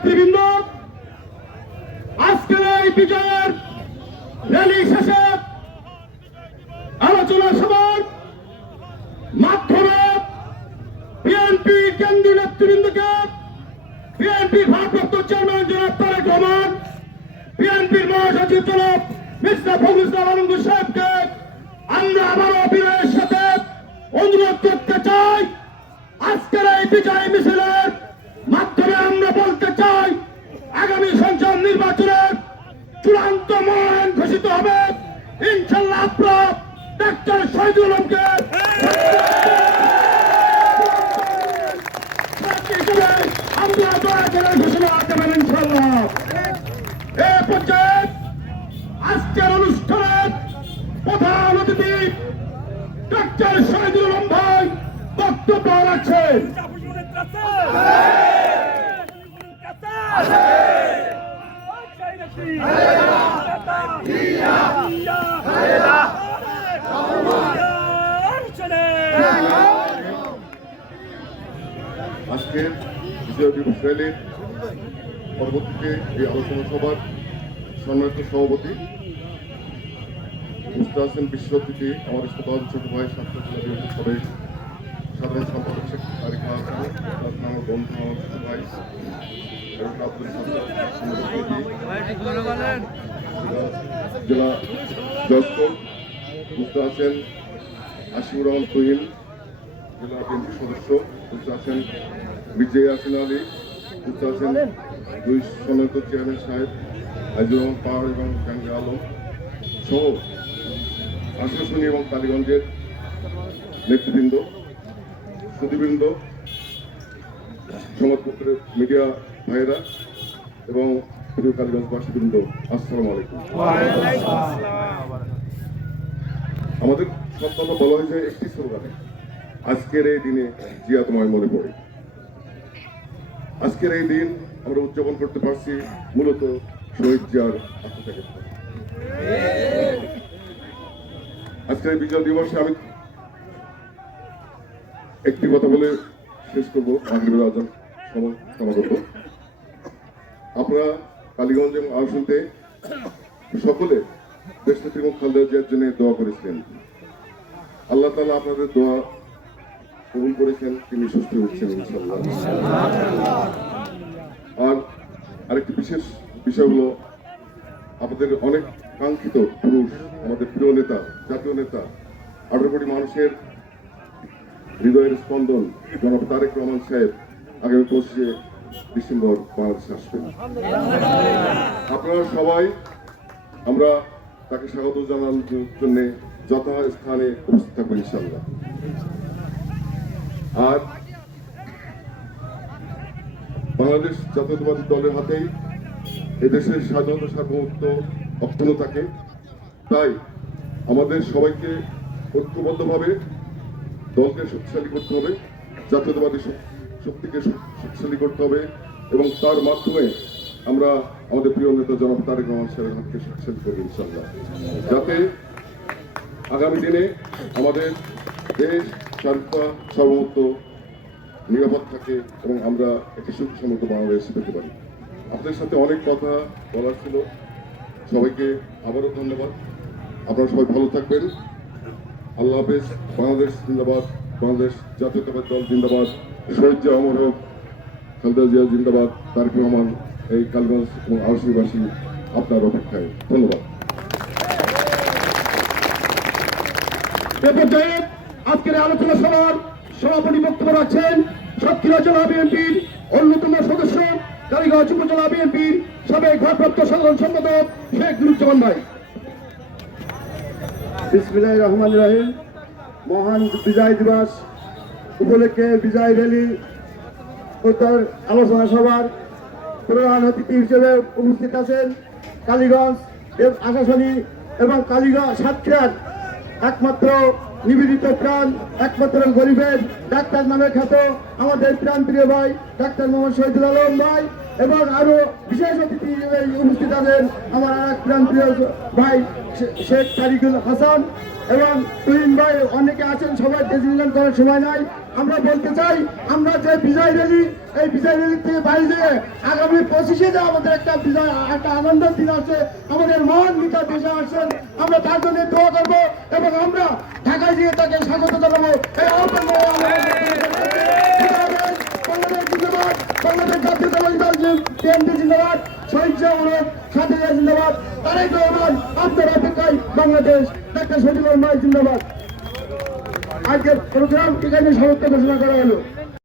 নেতৃবৃন্দ, আজকের এই বিজয়ের র্যালি শেষে আলোচনা সভার মাধ্যমে বিএনপি কেন্দ্রীয় নেতৃবৃন্দকে, বিএনপির ভারপ্রাপ্ত চেয়ারম্যান জনাব তারেক রহমান, বিএনপির মহাসচিব জনাব মির্জা ফখরুল ইসলাম আলমগীর সাহেবকে আমরা আবারও বিনয়ের সাথে অনুরোধ করতে চাই, আজকের এই বিজয় মিছিলের মাধ্যমে আমরা বলতে চাই আগামী সংসদ নির্বাচনের চূড়ান্ত মনোনয়ন ঘোষিত হবে। ইনশাল্লাহ আপনারা ডাক্তার শহীদুল আলমকে আমরা দয়া করে ঘোষণা দেবেন ইনশাল্লাহ। এ পর্যায়ে আজকের অনুষ্ঠানের প্রধান অতিথি ডাক্তার শহীদুল আলম ভাই বক্তব্য রাখছেন। আজকের বিজয় দিবস র্যালির পরবর্তীতে এই আলোচনা সভার সম্মানিত সভাপতি মুস্তাক হোসেন বিশ্ব অতিথি, আমার ইস্তেফাদ ছোট ভাই সাতটা সবাই সাধারণ সম্পাদক শেখ তারিক আমার বন্ধু আমার ছোট ভাই জেলা জজকোর্ট মুস্তাক হোসেন, আশিউর রহমান তুহিন জেলা বিএনপি সদস্য, মুস্তাক হোসেন বিজয় আসিন আলী, মুস্তাক হোসেন দুই সনদ চেয়ারম্যান সাহেব আইজুর রহমান পাহাড় এবং জাহাঙ্গীর আলম সহ আশাশুনি এবং কালীগঞ্জের নেতৃবৃন্দ, সুধীবৃন্দ, সংবাদপত্রের মিডিয়া ভাইয়েরা এবং প্রিয় কালীগঞ্জবাসীবৃন্দ, আসসালামু আলাইকুম। আমাদের সন্তান বলা হয়েছে একটি স্লোগানে, আজকের এই দিনে জিয়া তোমায় মনে পড়ে। আজকের এই দিন আমরা উদযাপন করতে পারছি মূলত শহীদ জিয়ার আত্মত্যাগের। আজকের এই বিজয় দিবসে আমি একটি কথা বলে শেষ করবো। মাগরিবের আজান সমাগত, আপনারা কালীগঞ্জ এবং আশুতে সকলে দেশনেত্রী এবং খালেদা জিয়ার জন্য দোয়া করেছিলেন। আল্লাহ তাআলা আপনাদের দোয়া কবুল করেছেন, তিনি সুস্থ হচ্ছেন ইনশাআল্লাহ। আর আরেকটি বিশেষ বিষয় হলো, আমাদের অনেক কাঙ্ক্ষিত পুরুষ, আমাদের প্রিয় নেতা, জাতীয় নেতা, 18 কোটি মানুষের হৃদয়ের স্পন্দন জনাব তারেক রহমান সাহেব আগামী 25শে ডিসেম্বর বাংলাদেশে আসবেন। আপনারা সবাই আমরা তাকে স্বাগত জানানোর জন্য যথাস্থানে উপস্থিত থাকবো ইনশাআল্লাহ। আর বাংলাদেশ জাতীয়তাবাদী দলের হাতেই এদেশের স্বাধীনতা সার্বভৌমত্ব অক্ষুণ্ণ থাকে, তাই আমাদের সবাইকে ঐক্যবদ্ধভাবে দলকে শক্তিশালী করতে হবে, জাতীয়তাবাদী শক্তিকে শক্তিশালী করতে হবে এবং তার মাধ্যমে আমরা আমাদের প্রিয় নেতা জনাব তারেক রহমান সাহেবের হাতকে শক্তিশালী করবো ইনশাআল্লাহ, যাতে আগামী দিনে আমাদের দেশ স্বাধীনতা সার্বভৌমত্ব নিরাপদ থাকে এবং আমরা একটি সুখসমৃদ্ধ বাংলাদেশ পেতে পারি। আপনাদের সাথে অনেক কথা বলার ছিল, সবাইকে আবারও ধন্যবাদ। আপনারা সবাই ভালো থাকবেন। আল্লাহ হাফেজ। বাংলাদেশ জিন্দাবাদ, বাংলাদেশ জাতীয়তাবাদী দল জিন্দাবাদ, শহীদ জিয়া অমর হোক, খালেদা জিয়া জিন্দাবাদ, তারেক রহমান এই কালীগঞ্জ এবং আশুবাসী আপনার অপেক্ষায়। ধন্যবাদ। এ পর্যায়ে আজকের আলোচনা সভার সভাপতি বক্তব্য রাখছেন সাতক্ষীরা জেলা বিএনপির অন্যতম সদস্য, কালীগঞ্জ উপজেলা বিএনপির সাবেক ভারপ্রাপ্ত সাধারণ সম্পাদক শেখ নুরুজ্জামান ভাই। বিসমিল্লাহির রহমানির রহিম। মহান বিজয় দিবস উপলক্ষে বিজয় র্যালি ও তার আলোচনা সভার প্রধান অতিথি হিসেবে উপস্থিত আছেন কালীগঞ্জ আশাশুনি এবং কালীগঞ্জ সাতক্ষীরার একমাত্র নিবেদিত প্রাণ, একমাত্র গরিবের ডাক্তার নামে খ্যাত আমাদের প্রাণ প্রিয় ভাই ডাক্তার মোহাম্মদ শহীদুল আলম ভাই এবং আরো বিশেষ অতিথি হিসেবে উপস্থিত আছেন আমার আর এক প্রাণ প্রিয় ভাই শেখ তারিকুল হাসান এবং তুহিন ভাই। অনেকে আছেন, সবাই ডেজিগনেশন করার সময় নাই। আমরা বলতে চাই, আমরা যে বিজয় র্যালি, এই বিজয় র্যালি থেকে বাইরে আগামী 25-এ যে আমাদের একটা বিজয়, একটা আনন্দের দিন আছে, আমাদের মহান নেতা দেশে আসছেন, আমরা তার জন্য দোয়া করবো এবং আমরা ঢাকায় গিয়ে তাকে স্বাগত জানাবো। এই আহ্বান নিয়ে বাংলাদেশ জিন্দাবাদ, বাংলাদেশ জাতীয়তাবাদী দল বিএনপি জিন্দাবাদ, শহীদ জিয়াউর খালেদা জিন্দাবাদ, তারেক রহমান আপনার অপেক্ষায় বাংলাদেশ, ডাক্তার শফিকুর রহমান জিন্দাবাদ। আজকের প্রোগ্রাম এখানে সমাপ্ত ঘোষণা করা হলো।